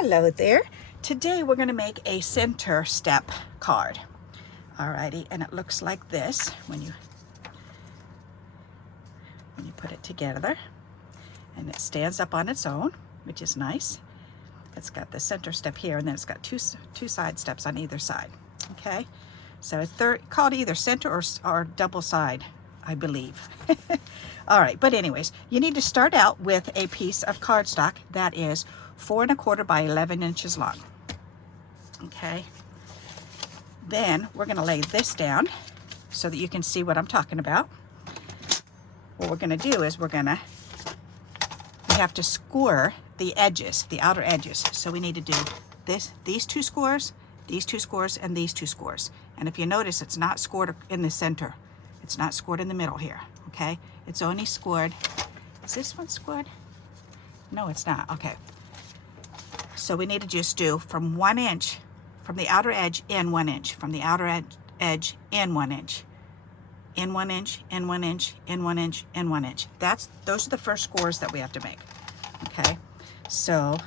Hello there. Today we're going to make a center step card. Alrighty, and it looks like this when you put it together, and it stands up on its own, which is nice. It's got the center step here, and then it's got two side steps on either side. Okay, so it's called either center or double side, I believe. All right, but anyways, you need to start out with a piece of cardstock that is 4 1/4 by 11 inches long. Okay, then we're going to lay this down so that you can see what I'm talking about. What we're going to do is we have to score the edges, the outer edges. So we need to do these two scores, these two scores, and these two scores. And if you notice, it's not scored in the center. It's not scored in the middle here, okay? It's only scored, is this one scored? No, it's not, okay. So we need to just do from 1 inch, from the outer edge in 1 inch, from the outer edge in 1 inch, in 1 inch, in 1 inch, in 1 inch, in 1 inch. Those are the first scores that we have to make, okay? So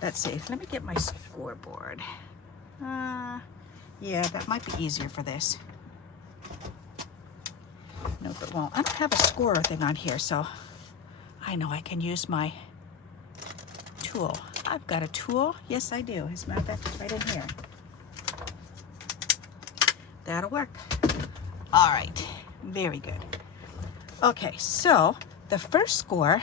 let's see, let me get my scoreboard. Yeah, that might be easier for this. Nope, it won't. I don't have a scorer thing on here, so I know I can use my tool. I've got a tool. Yes, I do. As a matter of fact, it's right in here. That'll work. All right. Very good. Okay, so the first score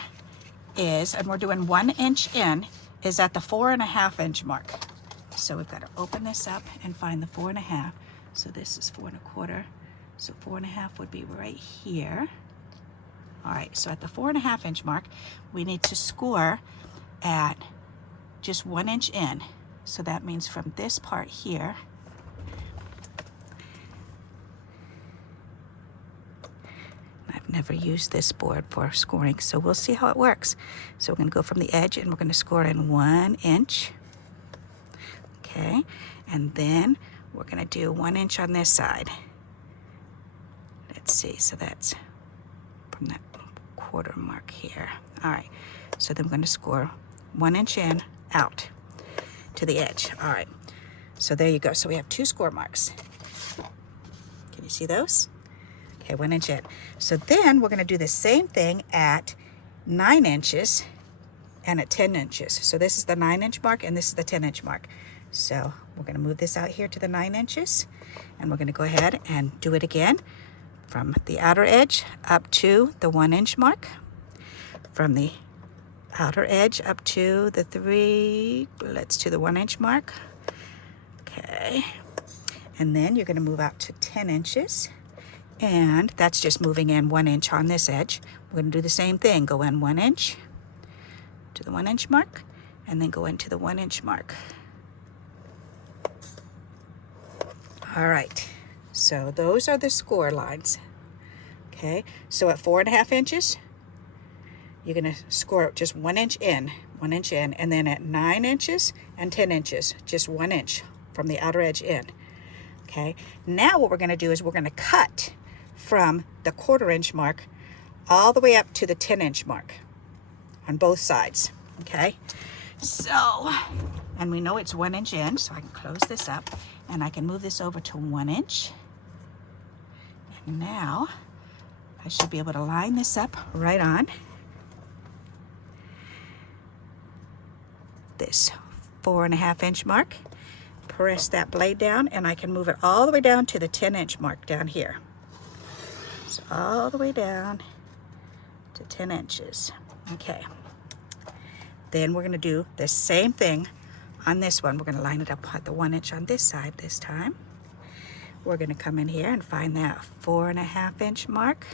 is, and we're doing 1 inch in, is at the 4 1/2 inch mark. So we've got to open this up and find the 4 1/2. So this is 4 1/4. So 4 1/2 would be right here. All right, so at the 4 1/2 inch mark, we need to score at just 1 inch in. So that means from this part here, I've never used this board for scoring, so we'll see how it works. So we're going to go from the edge and we're going to score in 1 inch. Okay, and then we're going to do 1 inch on this side. Let's see, so that's from that quarter mark here. All right, so then we're going to score 1 inch in, out to the edge. All right, so there you go. So we have 2 score marks. Can you see those? Okay, 1 inch in. So then we're going to do the same thing at 9 inches and at 10 inches. So this is the 9 inch mark and this is the 10 inch mark. So we're going to move this out here to the 9 inches, and we're going to go ahead and do it again from the outer edge up to the 1 inch mark, from the outer edge up to the 1 inch mark. Okay, and then you're going to move out to 10 inches, and that's just moving in 1 inch on this edge. We're going to do the same thing, go in 1 inch to the 1 inch mark, and then go into the 1 inch mark. All right, so those are the score lines. Okay, so at 4 1/2 inches, you're going to score just 1 inch in, 1 inch in, and then at 9 inches and 10 inches, just 1 inch from the outer edge in. Okay, now what we're going to do is we're going to cut from the 1/4 inch mark all the way up to the 10 inch mark on both sides. Okay, so, and we know it's 1 inch in, so I can close this up and I can move this over to 1 inch. And now I should be able to line this up right on this 4 1/2 inch mark. Press that blade down and I can move it all the way down to the 10 inch mark down here. So all the way down to 10 inches. Okay. Then we're going to do the same thing on this one. We're going to line it up at the 1 inch on this side this time. We're going to come in here and find that 4 1/2 inch mark,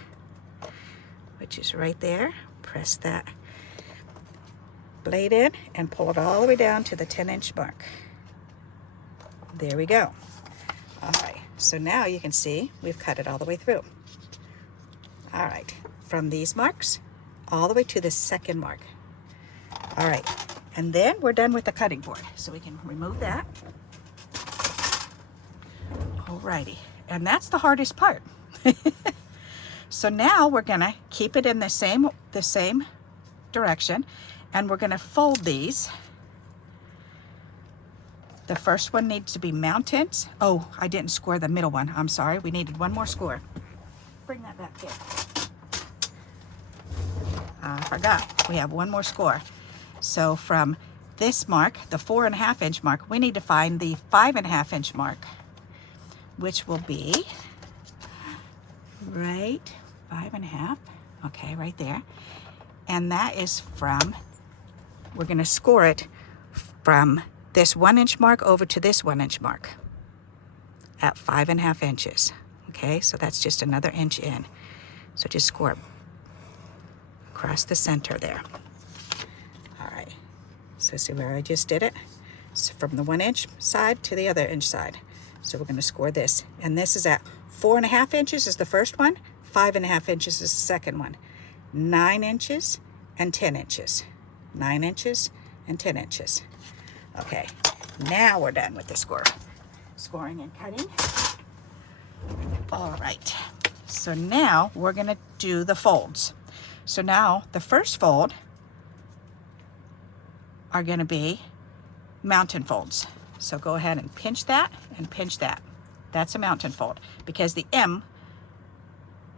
which is right there. Press that blade in and pull it all the way down to the 10 inch mark. There we go. All right, so now you can see we've cut it all the way through. All right, from these marks all the way to the second mark. All right, and then we're done with the cutting board, so we can remove that. Alrighty, and that's the hardest part. So now we're gonna keep it in the same direction, and we're gonna fold these The first one needs to be mountains. Oh, I didn't score the middle one. I'm sorry. We needed one more score. Bring that back here. I forgot. We have one more score. So from this mark, the 4.5 inch mark, we need to find the 5.5 inch mark, which will be right 5.5. Okay, right there. And that is from, we're going to score it from this 1 inch mark over to this 1 inch mark at 5.5 inches. Okay, so that's just another inch in. So just score it across the center there. All right, so see where I just did it? So from the 1 inch side to the other inch side. So we're going to score this. And this is at 4.5 inches is the first one, 5.5 inches is the second one, 9 inches and 10 inches. 9 inches and 10 inches. Okay, now we're done with the scoring and cutting. All right, so now we're going to do the folds. So now the first fold are going to be mountain folds. So go ahead and pinch that and pinch that. That's a mountain fold because the M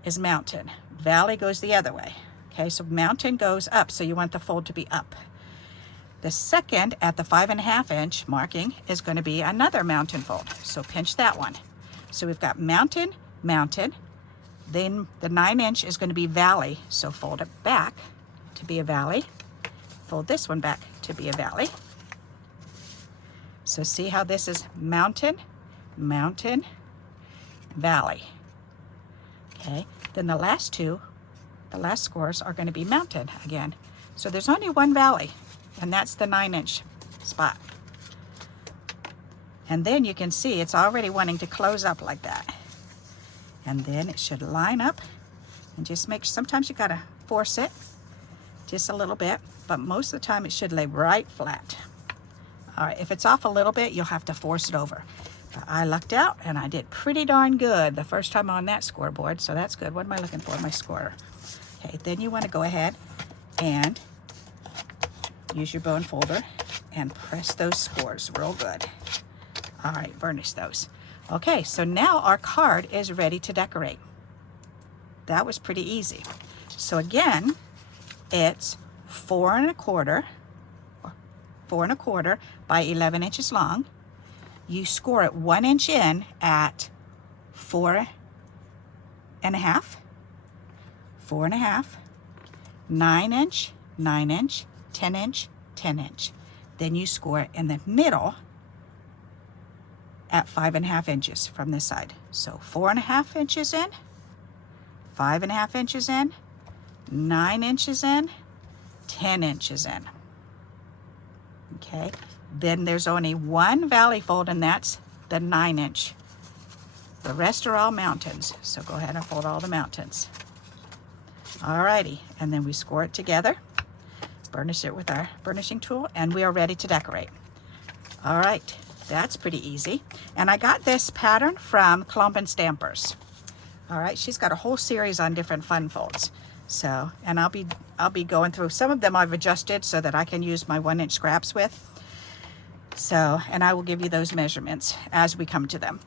is mountain. Valley goes the other way. Okay, so mountain goes up, so you want the fold to be up. The second at the 5.5 inch marking is going to be another mountain fold. So pinch that one. So we've got mountain, mountain. Then the 9 inch is going to be valley. So fold it back to be a valley. Fold this one back to be a valley. So see how this is mountain, mountain, valley. Okay, then the last two, the last scores are going to be mountain again. So there's only one valley, and that's the 9 inch spot. And then you can see it's already wanting to close up like that. And then it should line up and just make, sometimes you gotta force it just a little bit, but most of the time it should lay right flat. All right, if it's off a little bit, you'll have to force it over. But I lucked out and I did pretty darn good the first time on that scoreboard, so that's good. What am I looking for? My scorer. Okay, then you wanna go ahead and use your bone folder and press those scores real good. All right, burnish those. Okay, so now our card is ready to decorate. That was pretty easy. So again, it's 4.25 by 11 inches long. You score it 1 inch in at 4.5, 4.5, 9 inch, 9 inch, 10 inch, 10 inch. Then you score it in the middle at 5.5 inches from this side. So 4.5 inches in, 5.5 inches in, 9 inches in, 10 inches in. Okay, then there's only one valley fold, and that's the 9 inch. The rest are all mountains. So go ahead and fold all the mountains. Alrighty, and then we score it together, burnish it with our burnishing tool, and we are ready to decorate. All right, that's pretty easy. And I got this pattern from Clump and Stampers. All right, she's got a whole series on different fun folds. So, and I'll be going through some of them. I've adjusted so that I can use my 1 inch scraps with. So, and I will give you those measurements as we come to them.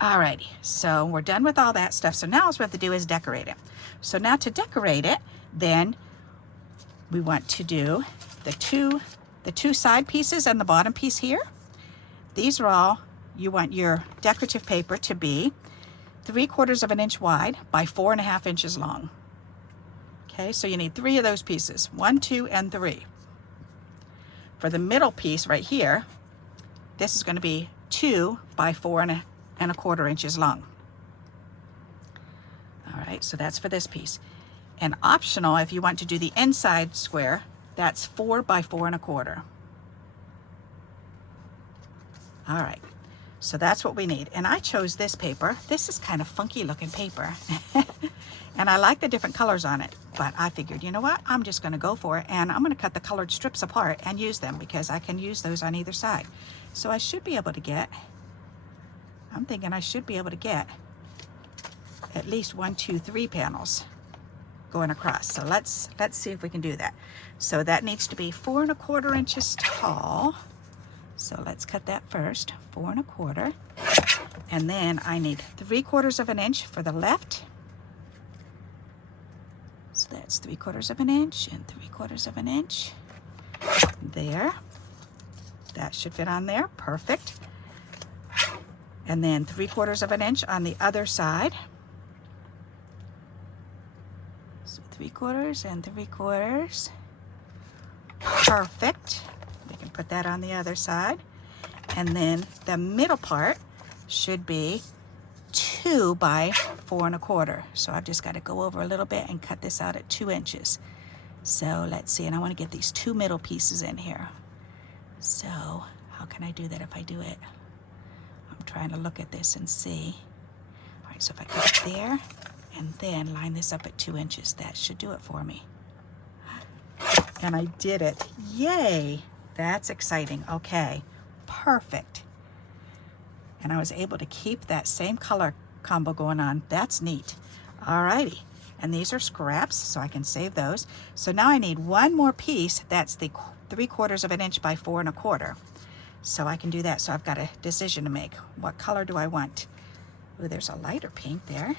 Alrighty, so we're done with all that stuff. So now all we have to do is decorate it. So now to decorate it, then we want to do the two side pieces and the bottom piece here. These are all, you want your decorative paper to be 3/4 of an inch wide by 4.5 inches long. Okay, so you need 3 of those pieces, 1, 2, and 3. For the middle piece right here, this is going to be 2 by 4.25 inches long. All right, so that's for this piece. And optional, if you want to do the inside square, that's 4 by 4.25. All right, so that's what we need. And I chose this paper. This is kind of funky looking paper. And I like the different colors on it, but I figured, you know what? I'm just gonna go for it, and I'm gonna cut the colored strips apart and use them because I can use those on either side. So I should be able to get, I'm thinking I should be able to get at least 1, 2, 3 panels going across. So let's see if we can do that. So that needs to be 4.25 inches tall. So let's cut that first, 4 1/4. And then I need 3/4 of an inch for the left. So that's 3/4 of an inch and 3/4 of an inch. There. That should fit on there, perfect. And then 3/4 of an inch on the other side. So 3/4 and 3/4. Perfect. We can put that on the other side. And then the middle part should be 2 by 4 1/4. So I've just got to go over a little bit and cut this out at 2 inches. So let's see, and I want to get these 2 middle pieces in here. So how can I do that if I do it? I'm trying to look at this and see. All right, so if I cut it there and then line this up at 2 inches, that should do it for me. And I did it. Yay! That's exciting. Okay, perfect. And I was able to keep that same color combo going on. That's neat. All righty. And these are scraps, so I can save those. So now I need one more piece. That's the 3/4 of an inch by 4 1/4. So I can do that. So I've got a decision to make. What color do I want? Ooh, there's a lighter pink there.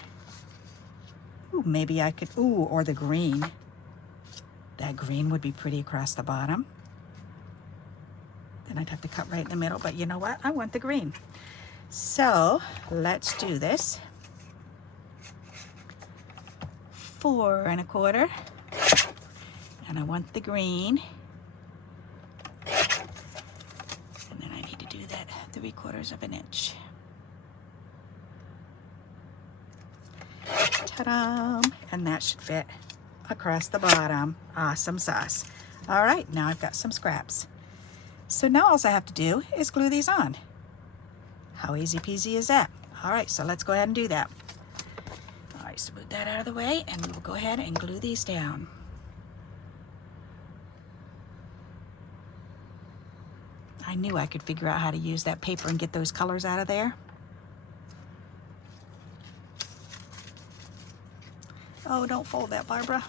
Ooh, maybe I could, ooh, or the green. That green would be pretty across the bottom. Then I'd have to cut right in the middle, but you know what? I want the green. So let's do this. 4 1/4. And I want the green. And then I need to do that 3/4 of an inch. Ta-da! And that should fit across the bottom. Awesome sauce. All right, now I've got some scraps. So now all I have to do is glue these on. How easy peasy is that? All right, so let's go ahead and do that. All right, so move that out of the way and we will go ahead and glue these down. I knew I could figure out how to use that paper and get those colors out of there. Oh, don't fold that, Barbara.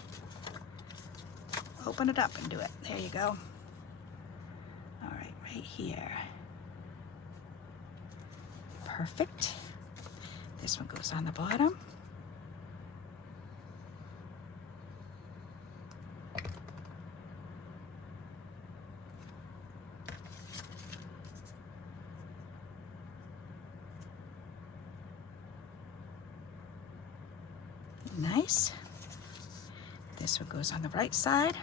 Open it up and do it. There you go. All right, right here. Perfect. This one goes on the bottom. Nice. This one goes on the right side.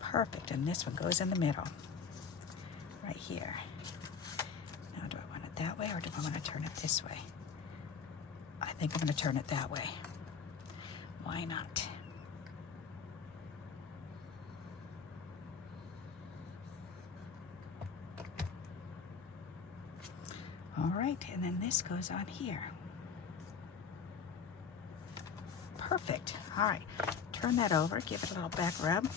Perfect, and this one goes in the middle, right here. Now, do I want it that way or do I want to turn it this way? I think I'm going to turn it that way. Why not? All right, and then this goes on here. Perfect. All right, turn that over, give it a little back rub.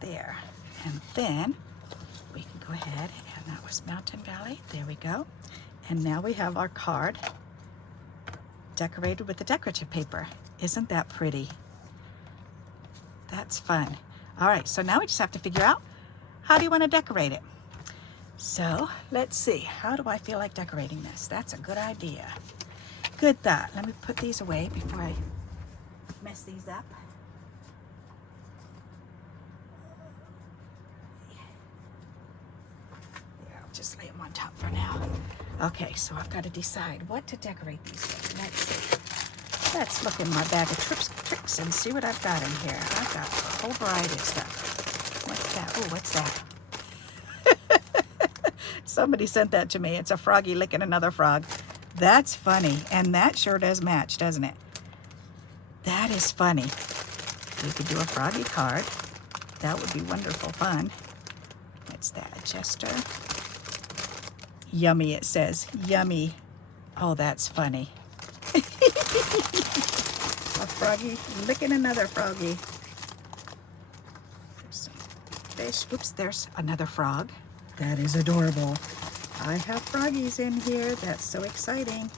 There, and then we can go ahead, and that was Mountain Valley. There we go. And now we have our card decorated with the decorative paper. Isn't that pretty? That's fun. All right, so now we just have to figure out, how do you want to decorate it? So let's see, how do I feel like decorating this? That's a good idea. Good thought. Let me put these away before I mess these up. There, I'll just lay them on top for now. Okay, so I've got to decide what to decorate these with. Let's see. Let's look in my bag of tricks and see what I've got in here. I've got a whole variety of stuff. What's that? Oh, what's that? Somebody sent that to me. It's a froggy licking another frog. That's funny. And that sure does match, doesn't it? That is funny. We could do a froggy card. That would be wonderful fun. What's that? A jester? Yummy, it says. Yummy. Oh, that's funny. A froggy licking another froggy. There's some fish. Oops, there's another frog. That is adorable. I have froggies in here. That's so exciting.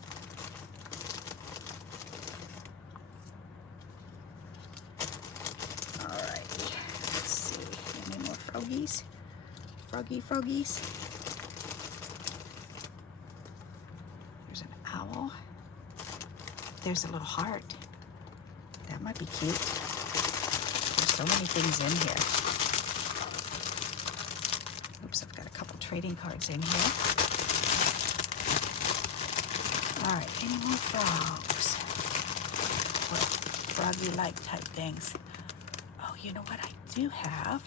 All right, let's see. Any more froggies? Froggies. There's an owl. There's a little heart. That might be cute. There's so many things in here. Oops, I've got a couple trading cards in here. All right, any more frogs? What froggy-like type things? Oh, you know what I do have?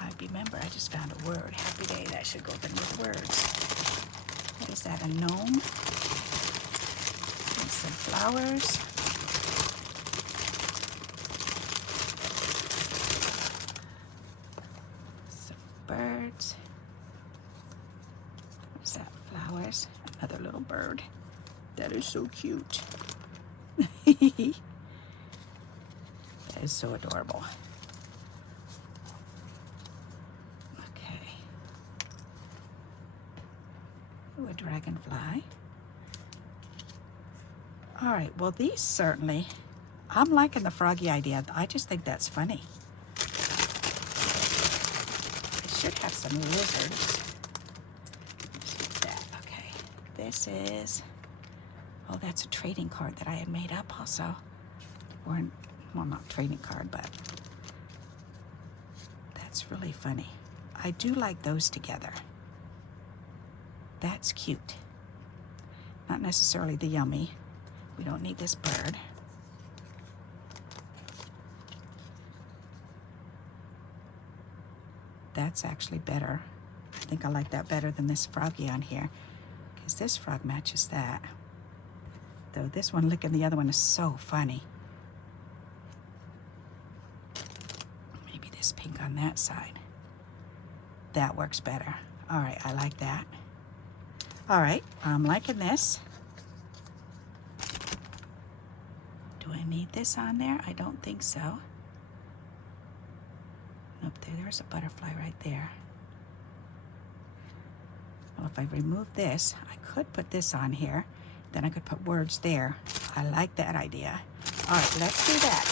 I remember I just found a word. Happy day, that should go then with words. What is that, a gnome? And some flowers. Birds. What's that? Flowers. Another little bird. That is so cute. That is so adorable. Okay. Ooh, a dragonfly. All right, well, these certainly, I'm liking the froggy idea. I just think that's funny. Should have some lizards. What's that? Okay, this is, oh, that's a trading card that I had made up also. Or, well, not trading card, but that's really funny. I do like those together. That's cute. Not necessarily the yummy. We don't need this bird. That's actually better. I think I like that better than this froggy on here, because this frog matches that. Though this one licking the other one is so funny. Maybe this pink on that side. That works better. All right, I like that. All right, I'm liking this. Do I need this on there? I don't think so. Nope, there's a butterfly right there. Well, if I remove this, I could put this on here. Then I could put words there. I like that idea. All right, let's do that.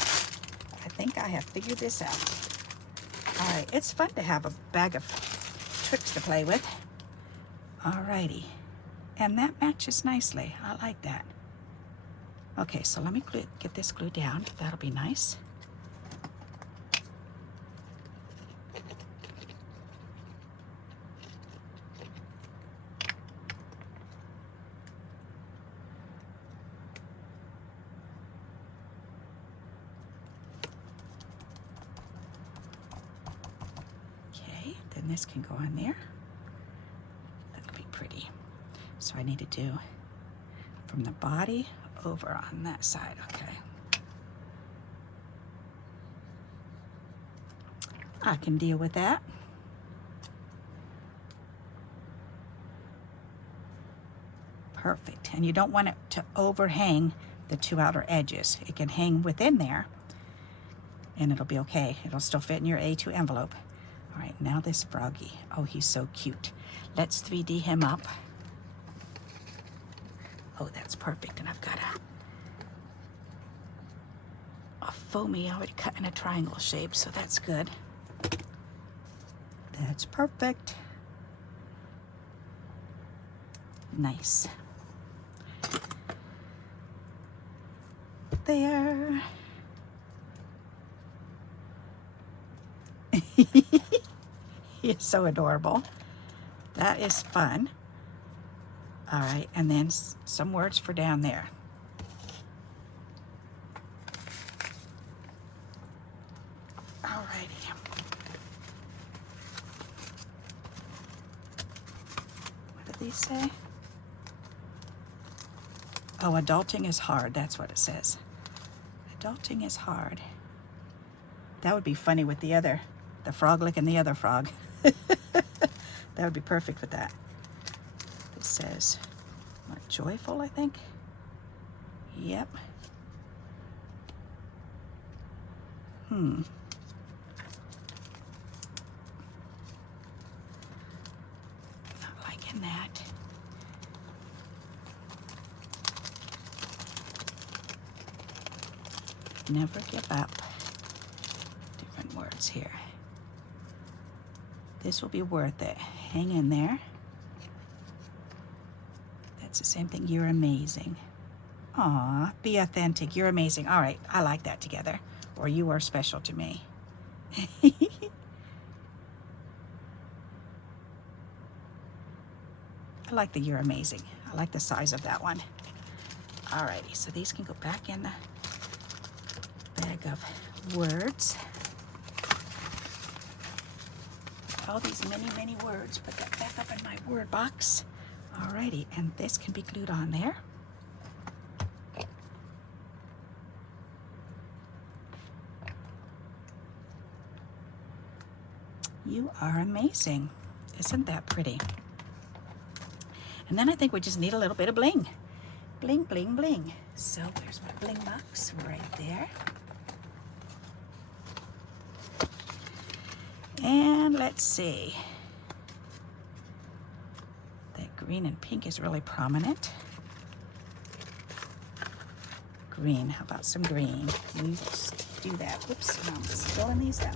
I think I have figured this out. All right, it's fun to have a bag of tricks to play with. All righty, and that matches nicely. I like that. Okay, so let me get this glued down. That'll be nice. Then this can go on there. That'll be pretty. So I need to do from the body over on that side, okay. I can deal with that. Perfect. And you don't want it to overhang the two outer edges. It can hang within there and it'll be okay. It'll still fit in your A2 envelope. All right, now this froggy. Oh, he's so cute. Let's 3D him up. Oh, that's perfect. And I've got a foamy already cut in a triangle shape, so that's good. That's perfect. Nice. There. He is so adorable. That is fun. All right, and then some words for down there. All righty. What did these say? Oh, adulting is hard. That's what it says. Adulting is hard. That would be funny with the frog licking the other frog. That would be perfect with that. This says, what, joyful, I think? Yep. liking that. Never give up. Different words here. This will be worth it. Hang in there. That's the same thing. You're amazing. Aw, be authentic. You're amazing. All right, I like that together. Or you are special to me. I like the you're amazing. I like the size of that one. Alrighty, so these can go back in the bag of words. All these many, many words, put that back up in my word box. Alrighty, and this can be glued on there. You are amazing. Isn't that pretty? And then I think we just need a little bit of bling. Bling, bling, bling. So there's my bling box right there. And let's see. That green and pink is really prominent. Green, how about some green? Let's do that. Whoops, I'm spilling these out.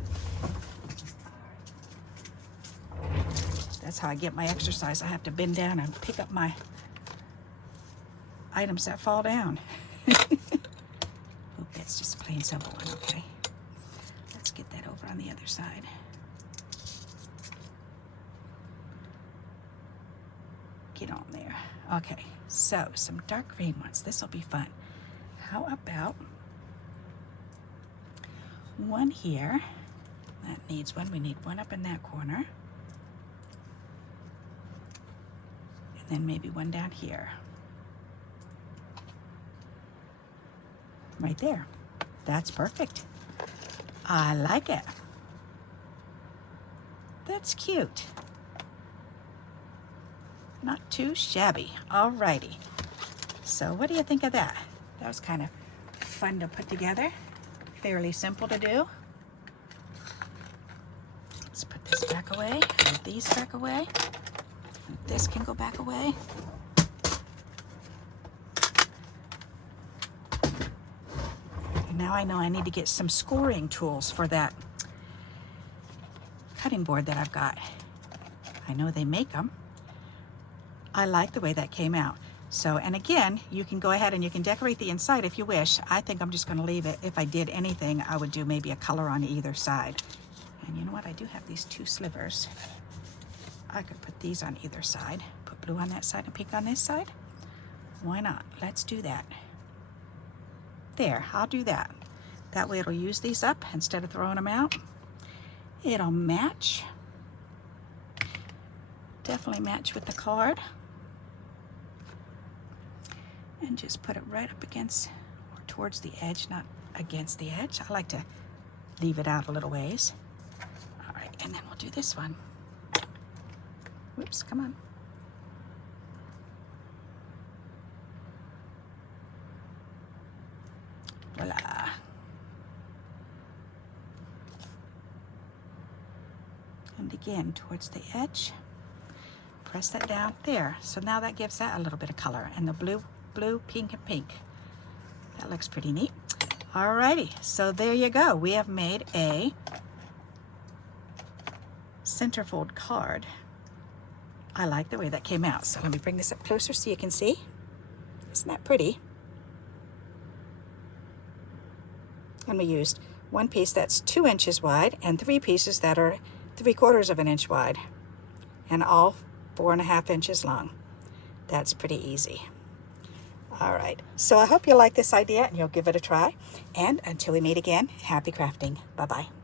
That's how I get my exercise. I have to bend down and pick up my items that fall down. Oh, that's just a plain simple one, okay. Let's get that over on the other side. Get on there. Okay, so some dark green ones. This will be fun. How about one here? That needs one. We need one up in that corner. Then maybe one down here. Right there. That's perfect. I like it. That's cute. Not too shabby. Alrighty. So what do you think of that? That was kind of fun to put together. Fairly simple to do. Let's put this back away, and these back away. This can go back away. Now I know I need to get some scoring tools for that cutting board that I've got. I know they make them. I like the way that came out. So, and again, you can go ahead and you can decorate the inside if you wish. I think I'm just going to leave it. If I did anything, I would do maybe a color on either side. And you know what? I do have these two slivers. I could put these on either side. Put blue on that side and pink on this side. Why not? Let's do that. There, I'll do that. That way it'll use these up instead of throwing them out. It'll match. Definitely match with the card. And just put it right up against or towards the edge, not against the edge. I like to leave it out a little ways. All right, and then we'll do this one. Whoops, come on. Voila. And again, towards the edge. Press that down there. So now that gives that a little bit of color. And the blue, pink, and pink. That looks pretty neat. Alrighty, so there you go. We have made a centerfold card. I like the way that came out. So let me bring this up closer so you can see. Isn't that pretty? And we used one piece that's 2 inches wide and 3 pieces that are 3/4 of an inch wide. And all 4.5 inches long. That's pretty easy. All right, so I hope you like this idea and you'll give it a try. And until we meet again, happy crafting. Bye-bye.